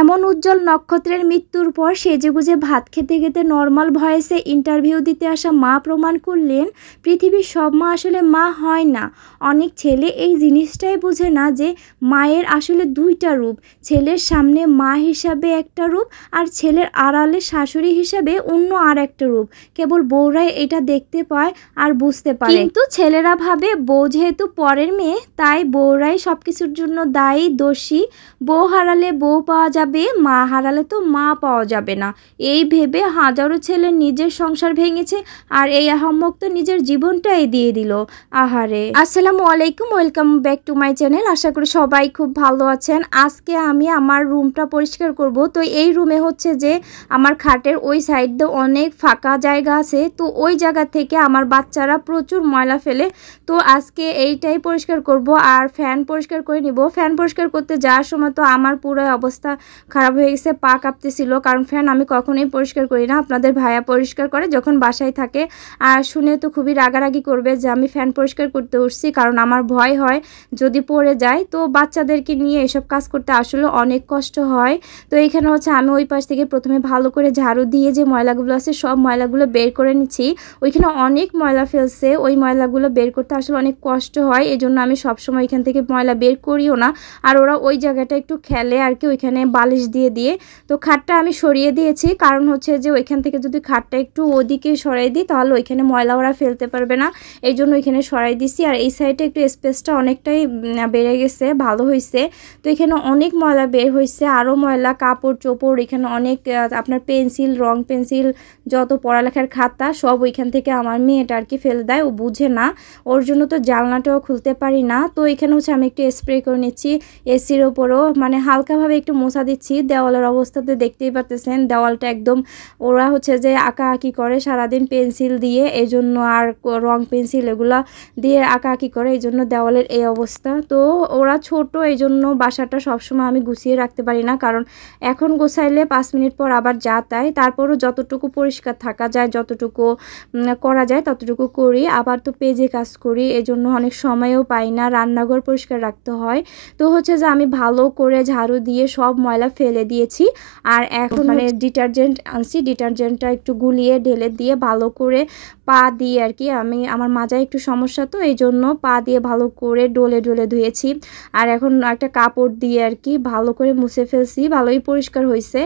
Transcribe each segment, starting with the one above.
এমন উজ্জ্বল নক্ষত্রের মৃত্যুর পর সেজেগুজে ভাত খেতে খেতে নর্মাল ভয়েসে ইন্টারভিউ দিতে আসা মা প্রমাণ করলেন পৃথিবীর সব মা আসলে মা হয় না। অনেক ছেলে এই জিনিসটাই বোঝে না যে মায়ের আসলে দুইটা রূপ, ছেলের সামনে মা হিসাবে একটা রূপ আর ছেলের আড়ালে শাশুড়ি হিসাবে অন্য আর একটা রূপ। কেবল বউরাই এটা দেখতে পায় আর বুঝতে পারে, কিন্তু ছেলেরা ভাবে বউ যেহেতু পরের মেয়ে তাই বউরাই সব কিছুর জন্য দায়ী, দোষী। বউ হারালে বউ পাওয়া যাবে, মা হারালে তো মা পাওয়া যাবে না, এই ভেবে হাজারো ছেলে নিজের সংসার ভেঙেছে আর এই আহাম্মক তো নিজের জীবনটাই দিয়ে দিল। আহারে। আসসালামু আলাইকুম, welcome back to my channel. আশা করি সবাই খুব ভালো আছেন। আজকে আমি আমার রুমটা পরিষ্কার করব। তো এই রুমে হচ্ছে যে আমার খাটের ওই সাইড দিয়ে অনেক ফাঁকা জায়গা আছে, তো ওই জায়গা থেকে আমার বাচ্চারা প্রচুর ময়লা ফেলে। তো আজকে এইটাই পরিষ্কার করব আর ফ্যান পরিষ্কার করে নিব। ফ্যান পরিষ্কার করতে যাওয়ার সময় তো আমার পুরো অবস্থা খারাপ হয়ে গেছে, পা কাঁপতেছিল, কারণ ফ্যান আমি কখনোই পরিষ্কার করি না, আপনাদের ভাইয়া পরিষ্কার করে যখন বাসায় থাকে। আর শুনে তো খুবই রাগারাগি করবে যে আমি ফ্যান পরিষ্কার করতে উঠছি, কারণ আমার ভয় হয় যদি পড়ে যায়। তো বাচ্চাদেরকে নিয়ে এসব কাজ করতে আসলে অনেক কষ্ট হয়। তো এইখানে হচ্ছে আমি ওই পাশ থেকে প্রথমে ভালো করে ঝাড়ু দিয়ে যে ময়লাগুলো আছে সব ময়লাগুলো বের করে নিচ্ছি। ওইখানে অনেক ময়লা ফেলছে, ওই ময়লাগুলো বের করতে আসলে অনেক কষ্ট হয়, এই জন্য আমি সবসময় এখান থেকে ময়লা বের করিও না। আর ওরা ওই জায়গাটা একটু খেলে আর কি, ওইখানে বালিশ দিয়ে দিয়ে। তো খাটটা আমি সরিয়ে দিয়েছি, কারণ হচ্ছে যে ওইখান থেকে যদি খাটটা একটু ওদিকে সরাই দিই তাহলে ওইখানে ময়লা ওরা ফেলতে পারবে না, এই জন্য ওইখানে সরাই দিছি। আর এই সাইডে একটু স্পেসটা অনেকটাই বেড়ে গেছে, ভালো হয়েছে। তো এখানে অনেক ময়লা বের হয়েছে, আরও ময়লা, কাপড় চোপড়, এখানে অনেক আপনার পেন্সিল, রং পেন্সিল, যত পড়ালেখার খাতা সব ওইখান থেকে আমার মেয়েটা আর কি ফেলে দেয়, ও বুঝে না, ওর জন্য তো জানলাটাও খুলতে পারি না। তো এখানে হচ্ছে আমি একটু স্প্রে করে নিচ্ছি এসির ওপরও, মানে হালকাভাবে একটু মোছা দিচ্ছি। দেওয়ালের অবস্থাতে দেখতেই পারতেছেন, দেওয়ালটা একদম, ওরা হচ্ছে যে আঁকাআঁকি করে সারাদিন পেন্সিল দিয়ে, এই জন্য আর রং পেন্সিল এগুলা দিয়ে আঁকাআঁকি করে, এই জন্য দেওয়ালের এই অবস্থা। তো ওরা ছোট, এই জন্য বাসাটা সবসময় আমি গুছিয়ে রাখতে পারি না, কারণ এখন গোছাইলে 5 মিনিট পর আবার যা তাই। তারপরও যতটুকু পরিষ্কার থাকা যায়, যতটুকু করা যায় ততটুকু করি। আবার তো পেজে কাজ করি, এই জন্য অনেক সময়ও পাই না, রান্নাঘর পরিষ্কার রাখতে হয়। তো হচ্ছে যে আমি ভালো করে ঝাড়ু দিয়ে সব ময়লা ফেলে দিয়েছি। আর এখন মানে ডিটারজেন্ট আনছি, ডিটারজেন্টটা একটু গুলিয়ে ঢেলে দিয়ে ভালো করে পা দিয়ে আর কি, আমি আমার মাজায় একটু সমস্যা, তো এই জন্য পা দিয়ে ভালো করে ডলে ডলে ধুয়েছি। আর এখন একটা কাপড় দিয়ে আর কি ভালো করে মুছে ফেলছি, ভালোই পরিষ্কার হয়েছে।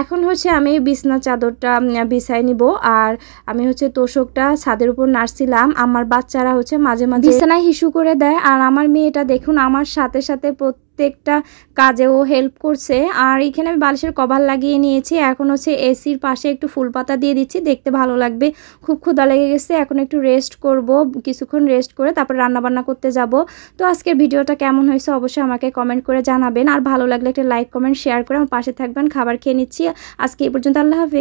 এখন হচ্ছে আমি বিছনা চাদরটা বিছাই নিব। আর আমি হচ্ছে তোষকটা ছাদের উপর নাড়ছিলাম, আমার বাচ্চারা হচ্ছে মাঝে মাঝে বিছানায় হিসু করে দেয়। আর আমার মেয়েটা দেখুন আমার সাথে সাথে প্রত্যেকটা কাজেও হেল্প করছে। আর এখানে আমি বালিশের কভার লাগিয়ে নিয়েছি, এখন হচ্ছে এসির পাশে একটু ফুল পাতা দিয়ে দিচ্ছি, দেখতে ভালো লাগবে। খুব ক্ষুধা লেগে গেছে, এখন একটু রেস্ট করব, কিছুক্ষণ রেস্ট করে তারপর রান্নাবান্না করতে যাব। তো আজকের ভিডিওটা কেমন হয়েছে অবশ্যই আমাকে কমেন্ট করে জানাবেন, আর ভালো লাগলে একটা লাইক কমেন্ট শেয়ার করে আমার পাশে থাকবেন। খাবার খেয়ে নিচ্ছি, আজকে এই পর্যন্ত, আল্লাহ হাফেজ।